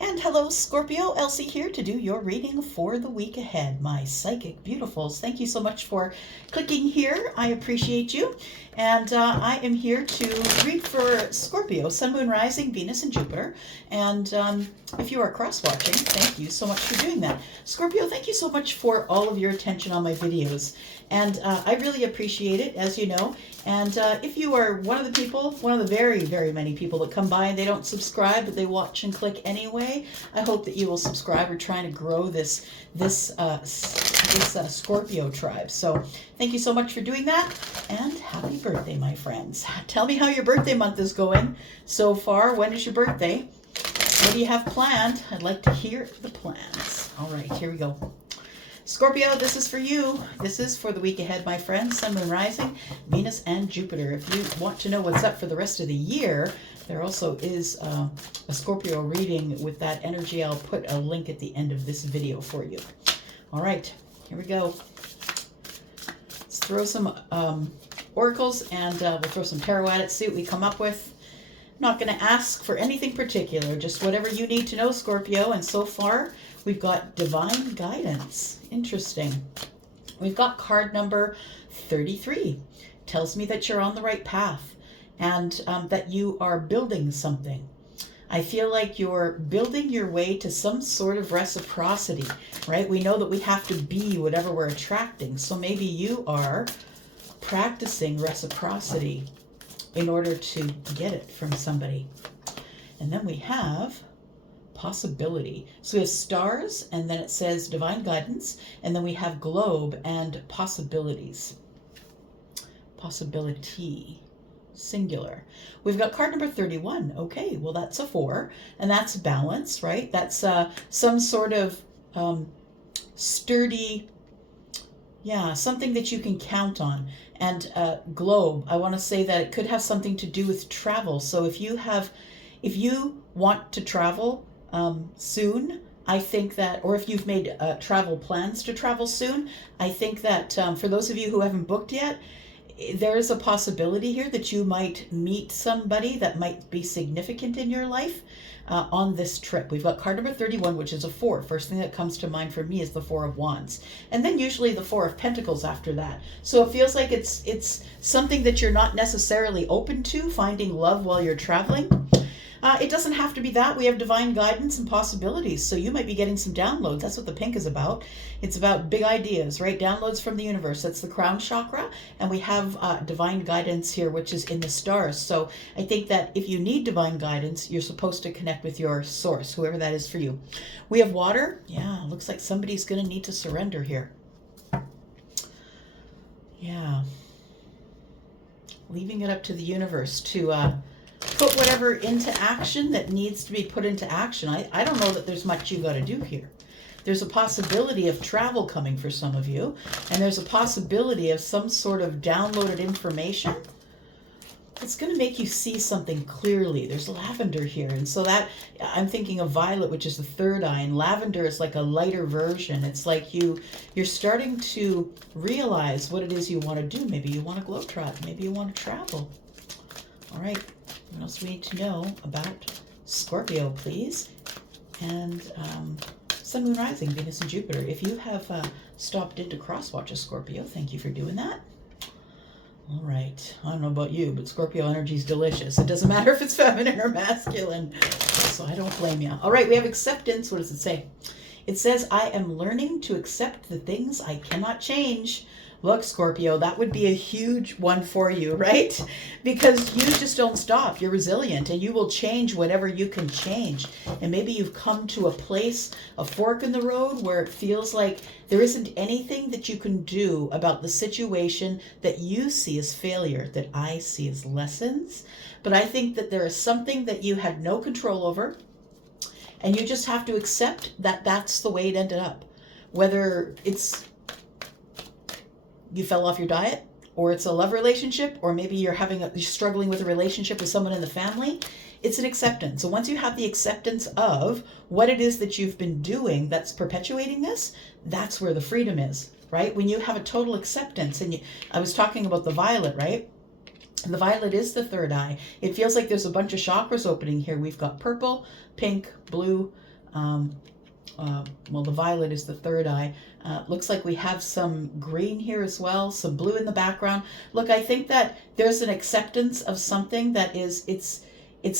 And hello, Scorpio. Elsie here to do your reading for the week ahead. My psychic beautifuls, thank you so much for clicking here. I appreciate you. And I am here to read for Scorpio, Sun, Moon, Rising, Venus, and Jupiter. And if you are cross-watching, thank you so much for doing that. Scorpio, thank you so much for all of your attention on my videos. And I really appreciate it, as you know. And if you are one of the people, one of the very, very many people that come by and they don't subscribe, but they watch and click anyway, I hope that you will subscribe. We're trying to grow this Scorpio tribe. So thank you so much for doing that, and happy birthday, my friends. Tell me how your birthday month is going so far. When is your birthday? What do you have planned? I'd like to hear the plans. All right, here we go. Scorpio, this is for you. This is for the week ahead, my friends. Sun, Moon, Rising, Venus, and Jupiter. If you want to know what's up for the rest of the year, there also is a Scorpio reading with that energy. I'll put a link at the end of this video for you. All right, here we go. Let's throw some oracles, and we'll throw some tarot at it, see what we come up with. I'm not going to ask for anything particular, just whatever you need to know, Scorpio. And so far, we've got divine guidance. Interesting. We've got card number 33. Tells me that you're on the right path, and that you are building something. I feel like you're building your way to some sort of reciprocity, right? We know that we have to be whatever we're attracting. So maybe you are practicing reciprocity in order to get it from somebody. And then we have possibility. So we have stars, and then it says divine guidance, and then we have globe and possibilities. Possibility, singular. We've got card number 31. Okay, well, that's a 4, and that's balance, right? That's some sort of sturdy, something that you can count on. And globe, I want to say that it could have something to do with travel. So if you want to travel soon, I think that, or if you've made travel plans to travel soon, I think that for those of you who haven't booked yet, there's a possibility here that you might meet somebody that might be significant in your life on this trip. We've got card number 31, which is a 4. First thing that comes to mind for me is the 4 of Wands. And then usually the 4 of Pentacles after that. So it feels like it's something that you're not necessarily open to, finding love while you're traveling. It doesn't have to be that. We have divine guidance and possibilities. So you might be getting some downloads. That's what the pink is about. It's about big ideas, right? Downloads from the universe. That's the crown chakra. And we have divine guidance here, which is in the stars. So I think that if you need divine guidance, you're supposed to connect with your source, whoever that is for you. We have water. Yeah, looks like somebody's going to need to surrender here. Yeah. Leaving it up to the universe to put whatever into action that needs to be put into action. I don't know that there's much you got to do here. There's a possibility of travel coming for some of you, and there's a possibility of some sort of downloaded information that's going to make you see something clearly. There's lavender here, and so that I'm thinking of violet, which is the third eye, and lavender is like a lighter version. It's like you're starting to realize what it is you want to do. Maybe you want to globetrot. Maybe you want to travel. All right. What else we need to know about Scorpio, please? And Sun, Moon, Rising, Venus, and Jupiter. If you have stopped in to cross-watch a Scorpio, thank you for doing that. All right. I don't know about you, but Scorpio energy is delicious. It doesn't matter if it's feminine or masculine, so I don't blame you. All right, we have acceptance. What does it say? It says, I am learning to accept the things I cannot change. Look, Scorpio, that would be a huge one for you, right? Because you just don't stop. You're resilient, and you will change whatever you can change. And maybe you've come to a place, a fork in the road, where it feels like there isn't anything that you can do about the situation that you see as failure, that I see as lessons. But I think that there is something that you had no control over, and you just have to accept that that's the way it ended up. Whether it's you fell off your diet, or it's a love relationship, or maybe you're struggling with a relationship with someone in the family, it's an acceptance. So once you have the acceptance of what it is that you've been doing that's perpetuating this, that's where the freedom is, right? When you have a total acceptance, and I was talking about the violet, right? The violet is the third eye. It feels like there's a bunch of chakras opening here. We've got purple, pink, blue. Well, the violet is the third eye. Looks like we have some green here as well, some blue in the background. Look, I think that there's an acceptance of something that is, it's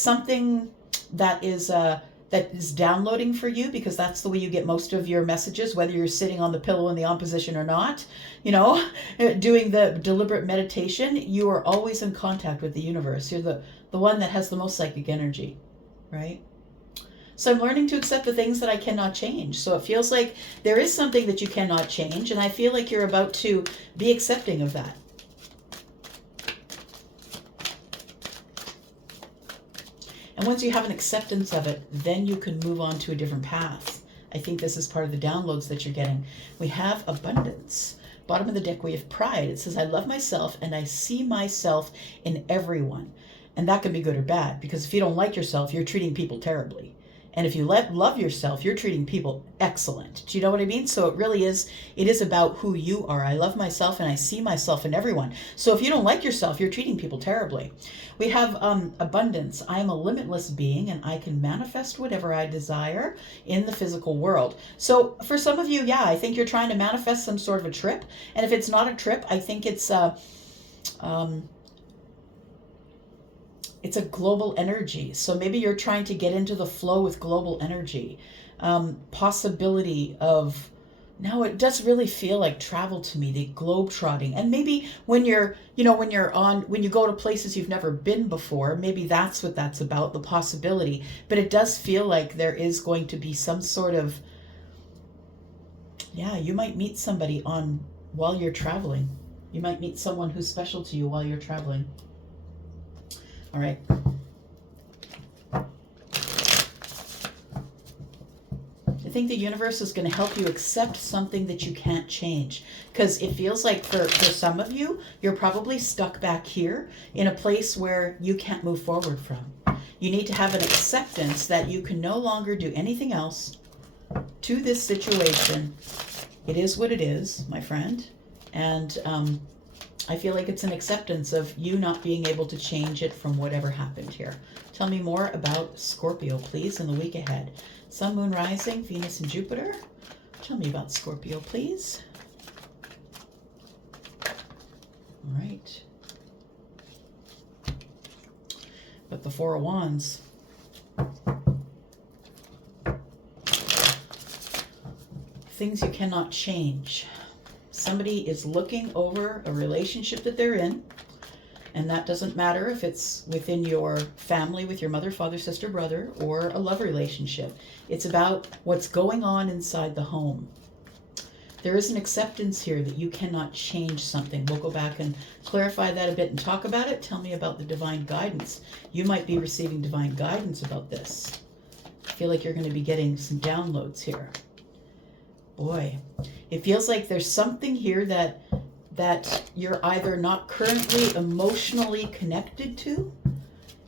something that is downloading for you, because that's the way you get most of your messages, whether you're sitting on the pillow in the opposition or not, doing the deliberate meditation. You are always in contact with the universe. You're the one that has the most psychic energy, right? So I'm learning to accept the things that I cannot change. So it feels like there is something that you cannot change, and I feel like you're about to be accepting of that. And once you have an acceptance of it, then you can move on to a different path. I think this is part of the downloads that you're getting. We have abundance. Bottom of the deck, we have pride. It says, I love myself and I see myself in everyone. And that can be good or bad, because if you don't like yourself, you're treating people terribly. And if you love yourself, you're treating people excellent. Do you know what I mean? So it is about who you are. I love myself and I see myself in everyone. So if you don't like yourself, you're treating people terribly. We have abundance. I am a limitless being and I can manifest whatever I desire in the physical world. So for some of you, yeah, I think you're trying to manifest some sort of a trip. And if it's not a trip, I think it's a global energy. So maybe you're trying to get into the flow with global energy. Possibility of, now it does really feel like travel to me, the globe trotting. And maybe when you go to places you've never been before, maybe that's what that's about, the possibility. But it does feel like there is going to be some sort of, yeah, you might meet somebody while you're traveling. You might meet someone who's special to you while you're traveling. All right. I think the universe is going to help you accept something that you can't change, because it feels like for some of you, you're probably stuck back here in a place where you can't move forward from. You need to have an acceptance that you can no longer do anything else to this situation. It is what it is, my friend. And I feel like it's an acceptance of you not being able to change it from whatever happened here. Tell me more about Scorpio, please, in the week ahead. Sun, Moon, Rising, Venus, and Jupiter. Tell me about Scorpio, please. All right. But the Four of Wands. Things you cannot change. Somebody is looking over a relationship that they're in, and that doesn't matter if it's within your family with your mother, father, sister, brother, or a love relationship. It's about what's going on inside the home. There is an acceptance here that you cannot change something. We'll go back and clarify that a bit and talk about it. Tell me about the divine guidance. You might be receiving divine guidance about this. I feel like you're going to be getting some downloads here. Boy, it feels like there's something here that you're either not currently emotionally connected to.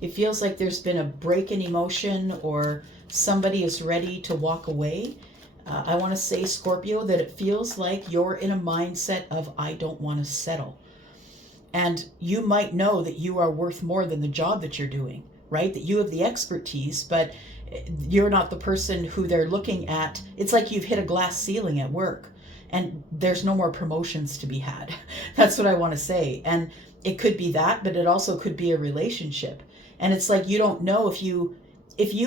It feels like there's been a break in emotion, or somebody is ready to walk away. I want to say, Scorpio, that it feels like you're in a mindset of, I don't want to settle. And you might know that you are worth more than the job that you're doing, right? That you have the expertise, but you're not the person who they're looking at. It's like you've hit a glass ceiling at work and there's no more promotions to be had. That's what I want to say. And it could be that, but it also could be a relationship. And it's like, you don't know if you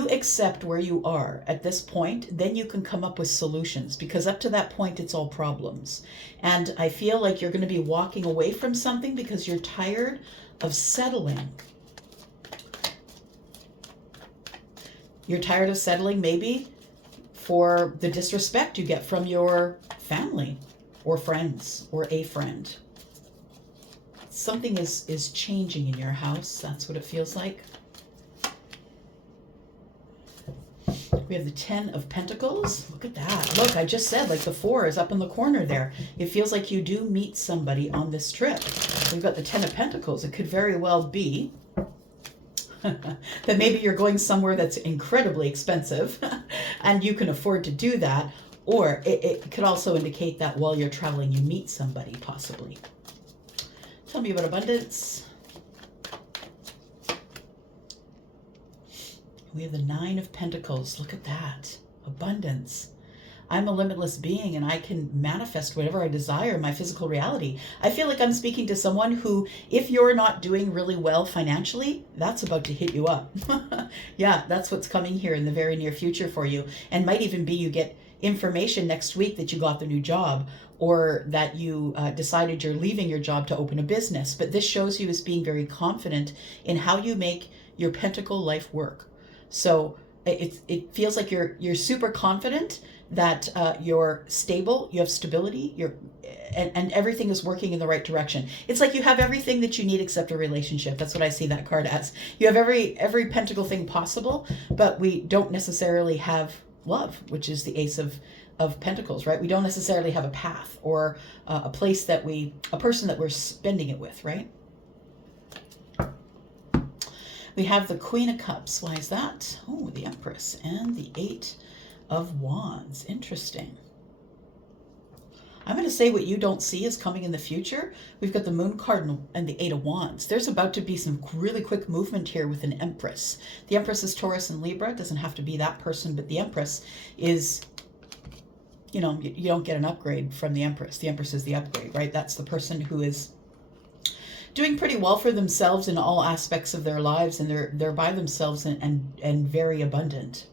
accept where you are at this point, then you can come up with solutions, because up to that point, it's all problems. And I feel like you're going to be walking away from something because you're tired of settling. You're tired of settling maybe for the disrespect you get from your family or friends or a friend. Something is changing in your house. That's what it feels like. We have the 10 of Pentacles. Look at that. Look, I just said, like, the 4 is up in the corner there. It feels like you do meet somebody on this trip. We've got the 10 of Pentacles. It could very well be that maybe you're going somewhere that's incredibly expensive and you can afford to do that. Or it could also indicate that while you're traveling, you meet somebody, possibly. Tell me about abundance. We have the Nine of Pentacles. Look at that. Abundance. I'm a limitless being and I can manifest whatever I desire in my physical reality. I feel like I'm speaking to someone who, if you're not doing really well financially, that's about to hit you up. Yeah, that's what's coming here in the very near future for you. And might even be you get information next week that you got the new job, or that you decided you're leaving your job to open a business. But this shows you as being very confident in how you make your pentacle life work. So it feels like you're super confident that you're stable, you have stability, and everything is working in the right direction. It's like you have everything that you need except a relationship. That's what I see that card as. You have every pentacle thing possible, but we don't necessarily have love, which is the Ace of Pentacles, right? We don't necessarily have a path or a person that we're spending it with, right? We have the Queen of Cups. Why is that? Oh, the Empress and the Eight of Wands. Interesting. I'm going to say what you don't see is coming in the future. We've got the Moon card and the Eight of Wands. There's about to be some really quick movement here with an Empress. The Empress is Taurus and Libra. It doesn't have to be that person, but the Empress is, you don't get an upgrade from the Empress. The Empress is the upgrade, right? That's the person who is doing pretty well for themselves in all aspects of their lives, and they're by themselves and very abundant.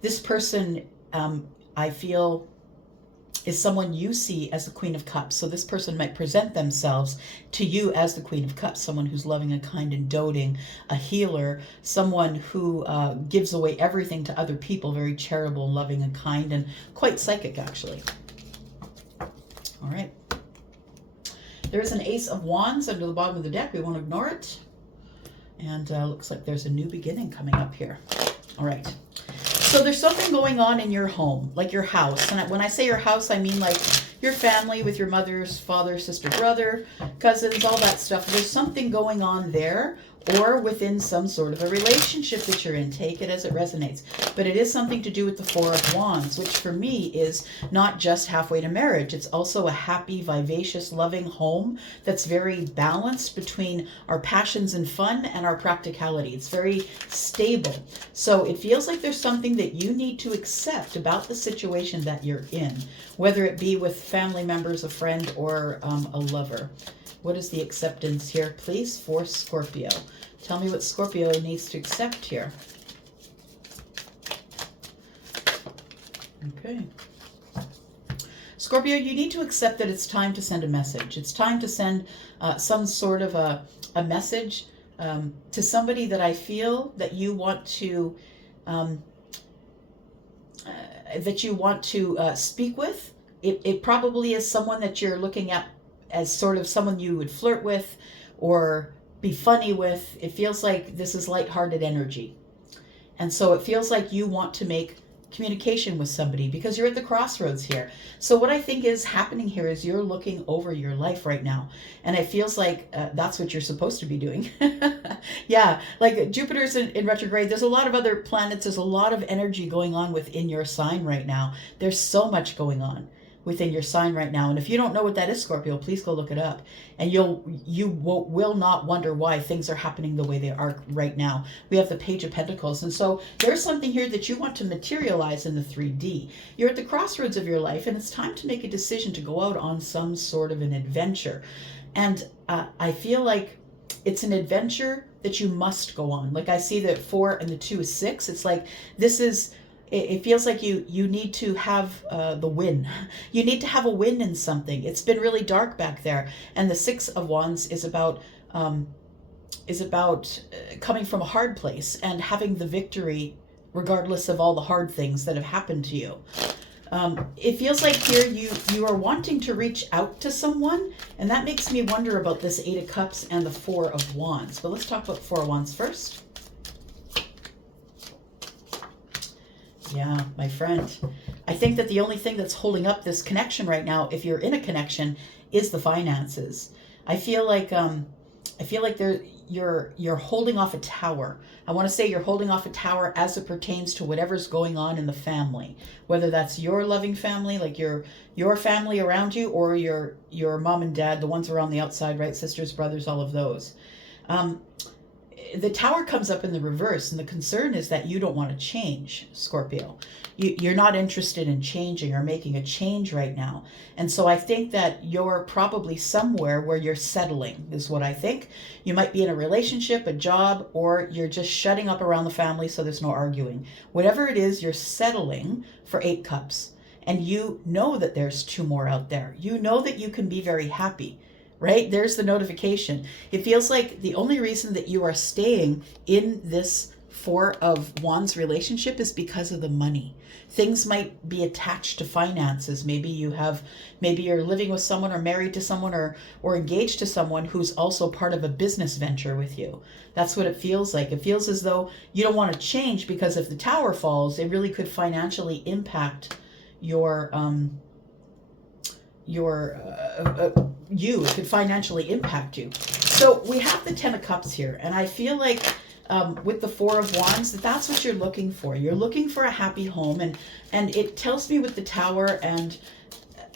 This person, I feel, is someone you see as the Queen of Cups. So this person might present themselves to you as the Queen of Cups, someone who's loving and kind and doting, a healer, someone who gives away everything to other people, very charitable, loving and kind, and quite psychic, actually. All right. There's an Ace of Wands under the bottom of the deck. We won't ignore it. And looks like there's a new beginning coming up here. All right. So there's something going on in your home, like your house. And when I say your house, I mean like your family with your mother's father, sister, brother, cousins, all that stuff. There's something going on there, or within some sort of a relationship that you're in. Take it as it resonates. But it is something to do with the Four of Wands, which for me is not just halfway to marriage. It's also a happy, vivacious, loving home that's very balanced between our passions and fun and our practicality. It's very stable. So it feels like there's something that you need to accept about the situation that you're in, whether it be with family members, a friend, or a lover. What is the acceptance here, please, for Scorpio? Tell me what Scorpio needs to accept here. Okay. Scorpio, you need to accept that it's time to send a message. It's time to send some sort of a message to somebody that I feel that you want to speak with. It probably is someone that you're looking at as sort of someone you would flirt with or be funny with. It feels like this is lighthearted energy. And so it feels like you want to make communication with somebody because you're at the crossroads here. So what I think is happening here is you're looking over your life right now. And it feels like that's what you're supposed to be doing. Yeah, like Jupiter's in retrograde. There's a lot of other planets. There's a lot of energy going on within your sign right now. There's so much going on within your sign right now. And if you don't know what that is, Scorpio, please go look it up. And you will not wonder why things are happening the way they are right now. We have the Page of Pentacles. And so there's something here that you want to materialize in the 3D. You're at the crossroads of your life, and it's time to make a decision to go out on some sort of an adventure. And I feel like it's an adventure that you must go on. Like I see that 4 and the 2 is 6. It's like it feels like you need to have the win. You need to have a win in something. It's been really dark back there. And the 6 of Wands is about coming from a hard place and having the victory regardless of all the hard things that have happened to you. It feels like here you are wanting to reach out to someone, and that makes me wonder about this 8 of Cups and the 4 of Wands. But let's talk about the 4 of Wands first. Yeah, my friend. I think that the only thing that's holding up this connection right now, if you're in a connection, is the finances. I feel like you're holding off a tower. I want to say you're holding off a tower as it pertains to whatever's going on in the family, whether that's your loving family, like your family around you, or your mom and dad, the ones around the outside, right? Sisters, brothers, all of those. the Tower comes up in the reverse, and the concern is that you don't want to change, Scorpio. You're not interested in changing or making a change right now. And so I think that you're probably somewhere where you're settling, is what I think. You might be in a relationship, a job, or you're just shutting up around the family so there's no arguing. Whatever it is, you're settling for 8 cups. And you know that there's 2 more out there. You know that you can be very happy. Right? There's the notification. It feels like the only reason that you are staying in this 4 of Wands relationship is because of the money. Things might be attached to finances. Maybe you're living with someone or married to someone or engaged to someone who's also part of a business venture with you. That's what it feels like. It feels as though you don't want to change because if the Tower falls, it really could financially impact your it could financially impact you. So we have the 10 of Cups here, and I feel like with the 4 of Wands, that's what you're looking for. You're looking for a happy home, and it tells me with the Tower and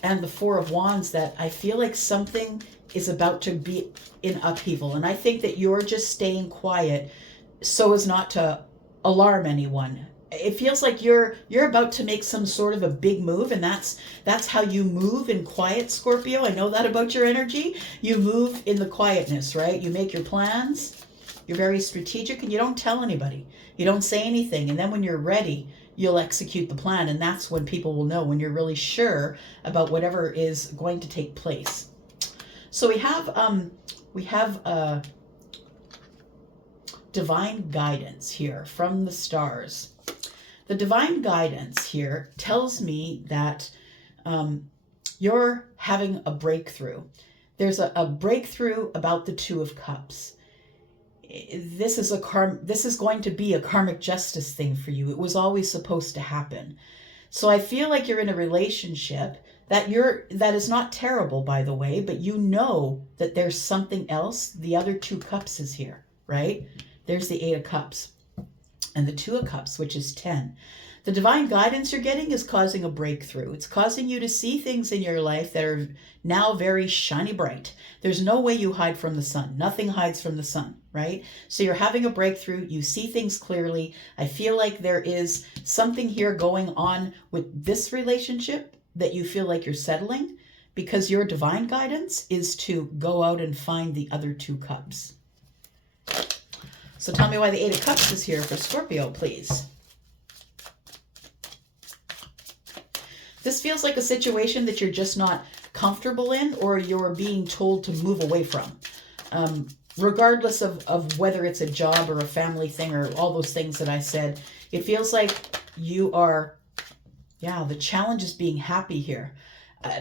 the 4 of Wands that I feel like something is about to be in upheaval, and I think that you're just staying quiet so as not to alarm anyone. It feels like you're about to make some sort of a big move, and that's how you move in quiet, Scorpio. I know that about your energy. You move in the quietness, right? You make your plans. You're very strategic, and you don't tell anybody. You don't say anything, and then when you're ready, you'll execute the plan, and that's when people will know, when you're really sure about whatever is going to take place. So we have divine guidance here from the stars. The divine guidance here tells me that you're having a breakthrough. There's a breakthrough about the 2 of Cups. This is going to be a karmic justice thing for you. It was always supposed to happen. So I feel like you're in a relationship that is not terrible, by the way, but you know that there's something else. The other 2 cups is here, right? There's the 8 of Cups. And the 2 of Cups, which is 10. The divine guidance you're getting is causing a breakthrough. It's causing you to see things in your life that are now very shiny bright. There's no way you hide from the sun. Nothing hides from the sun, right? So you're having a breakthrough. You see things clearly. I feel like there is something here going on with this relationship that you feel like you're settling, because your divine guidance is to go out and find the other 2 cups. So tell me why the 8 of Cups is here for Scorpio, please. This feels like a situation that you're just not comfortable in, or you're being told to move away from. Regardless of whether it's a job or a family thing or all those things that I said, it feels like you are, the challenge is being happy here.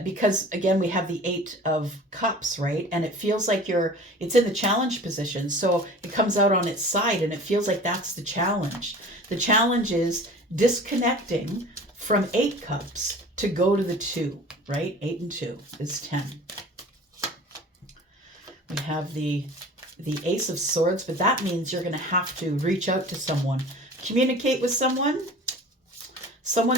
Because again, we have the 8 of Cups, right? And it feels like it's in the challenge position. So it comes out on its side, and it feels like that's the challenge. The challenge is disconnecting from 8 cups to go to the 2, right? 8 and 2 is 10. We have the Ace of Swords, but that means you're going to have to reach out to someone, communicate with someone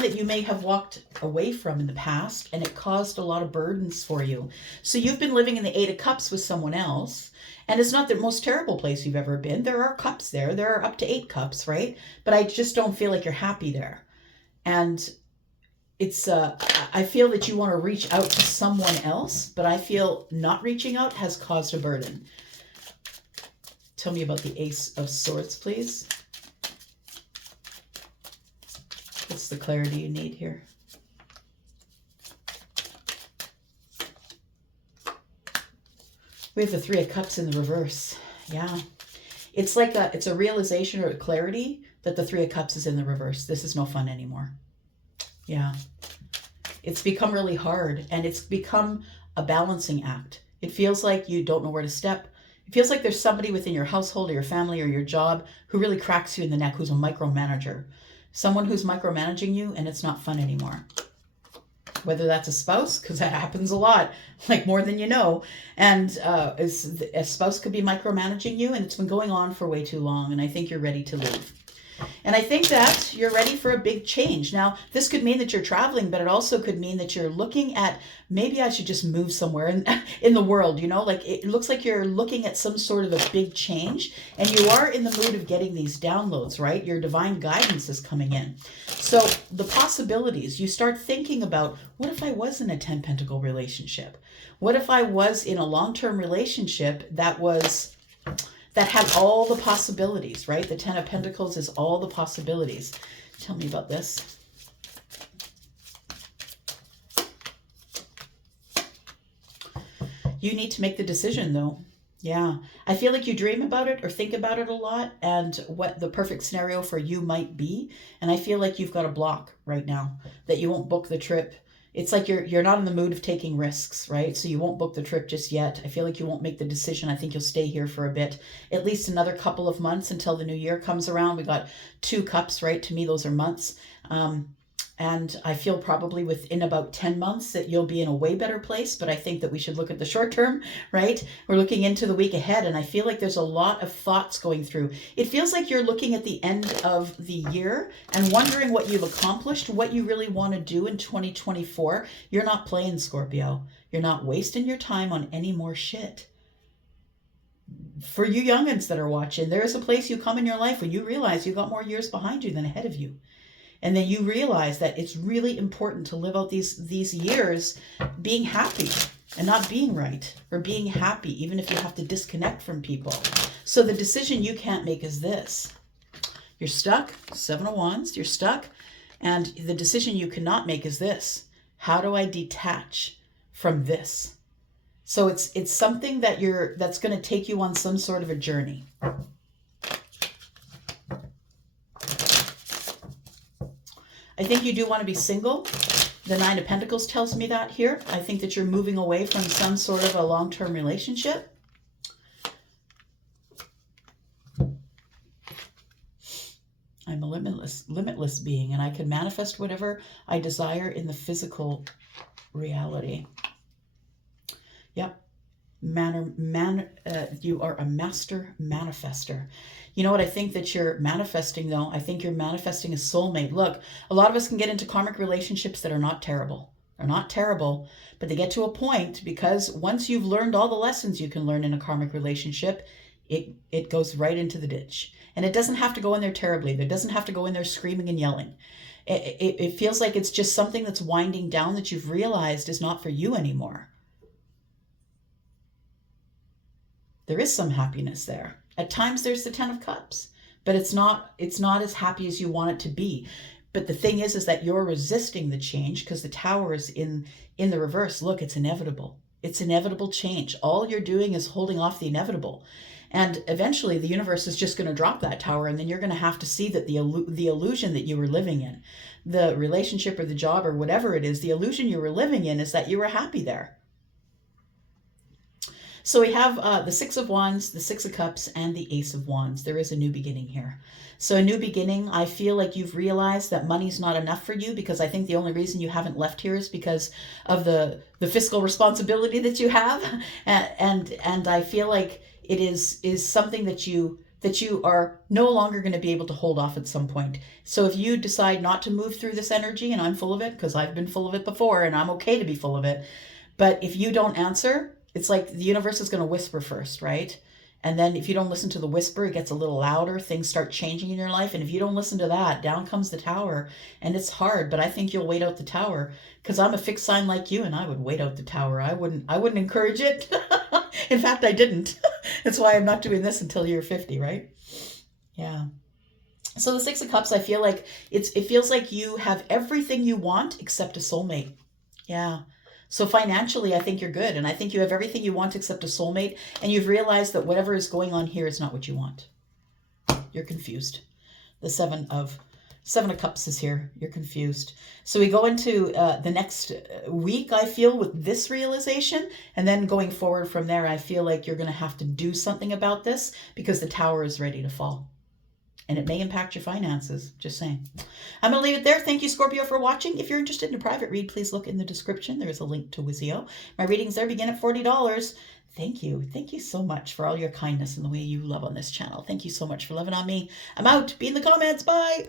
that you may have walked away from in the past, and it caused a lot of burdens for you. So you've been living in the 8 of Cups with someone else, and it's not the most terrible place you've ever been. There are cups there. There are up to 8 cups, right? But I just don't feel like you're happy there. And it's, I feel that you want to reach out to someone else, but I feel not reaching out has caused a burden. Tell me about the Ace of Swords, please. What's the clarity you need here? We have the 3 of Cups in the reverse. Yeah. It's like it's a realization or a clarity that the 3 of Cups is in the reverse. This is no fun anymore. Yeah. It's become really hard, and it's become a balancing act. It feels like you don't know where to step. It feels like there's somebody within your household or your family or your job who really cracks you in the neck, who's a micromanager. Someone who's micromanaging you, and it's not fun anymore. Whether that's a spouse, because that happens a lot, like more than you know. And a spouse could be micromanaging you, and it's been going on for way too long, and I think you're ready to leave. And I think that you're ready for a big change. Now, this could mean that you're traveling, but it also could mean that you're looking at, maybe I should just move somewhere in the world, like it looks like you're looking at some sort of a big change, and you are in the mood of getting these downloads, right? Your divine guidance is coming in. So the possibilities, you start thinking about, what if I was in a 10 pentacle relationship? What if I was in a long-term relationship that had all the possibilities, right? The 10 of Pentacles is all the possibilities. Tell me about this. You need to make the decision, though. Yeah. I feel like you dream about it or think about it a lot, and what the perfect scenario for you might be. And I feel like you've got a block right now that you won't book the trip. It's like you're not in the mood of taking risks, right? So you won't book the trip just yet. I feel like you won't make the decision. I think you'll stay here for a bit, at least another couple of months until the new year comes around. We got 2 cups, right? To me, those are months. And I feel probably within about 10 months that you'll be in a way better place. But I think that we should look at the short term, right? We're looking into the week ahead. And I feel like there's a lot of thoughts going through. It feels like you're looking at the end of the year and wondering what you've accomplished, what you really want to do in 2024. You're not playing, Scorpio. You're not wasting your time on any more shit. For you youngins that are watching, there is a place you come in your life when you realize you got more years behind you than ahead of you. And then you realize that it's really important to live out these years being happy and not being right, or being happy even if you have to disconnect from people. So the decision you can't make is this. You're stuck, 7 of Wands, you're stuck. And the decision you cannot make is this. How do I detach from this? So it's something that's going to take you on some sort of a journey. I think you do want to be single. The 9 of Pentacles tells me that here. I think that you're moving away from some sort of a long-term relationship. I'm a limitless being, and I can manifest whatever I desire in the physical reality. Yep. You are a master manifester. You know what I think that you're manifesting, though? I think you're manifesting a soulmate. Look, a lot of us can get into karmic relationships that are not terrible. They're not terrible, but they get to a point, because once you've learned all the lessons you can learn in a karmic relationship, it goes right into the ditch. And it doesn't have to go in there terribly. It doesn't have to go in there screaming and yelling. It feels like it's just something that's winding down that you've realized is not for you anymore. There is some happiness there. At times there's the 10 of Cups, but it's not as happy as you want it to be. But the thing is that you're resisting the change, because the Tower is in the reverse. Look, it's inevitable. It's inevitable change. All you're doing is holding off the inevitable. And eventually the universe is just going to drop that Tower, and then you're going to have to see that the illusion that you were living in, the relationship or the job or whatever it is, the illusion you were living in is that you were happy there. So we have the 6 of Wands, the 6 of Cups, and the Ace of Wands. There is a new beginning here. So a new beginning, I feel like you've realized that money's not enough for you, because I think the only reason you haven't left here is because of the fiscal responsibility that you have. And I feel like it is something that you are no longer going to be able to hold off at some point. So if you decide not to move through this energy, and I'm full of it because I've been full of it before, and I'm okay to be full of it, but if you don't answer, it's like the universe is going to whisper first, right? And then if you don't listen to the whisper, it gets a little louder. Things start changing in your life. And if you don't listen to that, down comes the Tower. And it's hard, but I think you'll wait out the Tower, because I'm a fixed sign like you, and I would wait out the Tower. I wouldn't encourage it. In fact, I didn't. That's why I'm not doing this until you're 50, right? Yeah. So the 6 of Cups, I feel like it feels like you have everything you want except a soulmate. Yeah. So financially, I think you're good. And I think you have everything you want except a soulmate. And you've realized that whatever is going on here is not what you want. You're confused. The 7 of Cups is here. You're confused. So we go into the next week, I feel, with this realization. And then going forward from there, I feel like you're going to have to do something about this, because the Tower is ready to fall. And it may impact your finances. Just saying. I'm going to leave it there. Thank you, Scorpio, for watching. If you're interested in a private read, please look in the description. There is a link to Wizio. My readings there begin at $40. Thank you. Thank you so much for all your kindness and the way you love on this channel. Thank you so much for loving on me. I'm out. Be in the comments. Bye.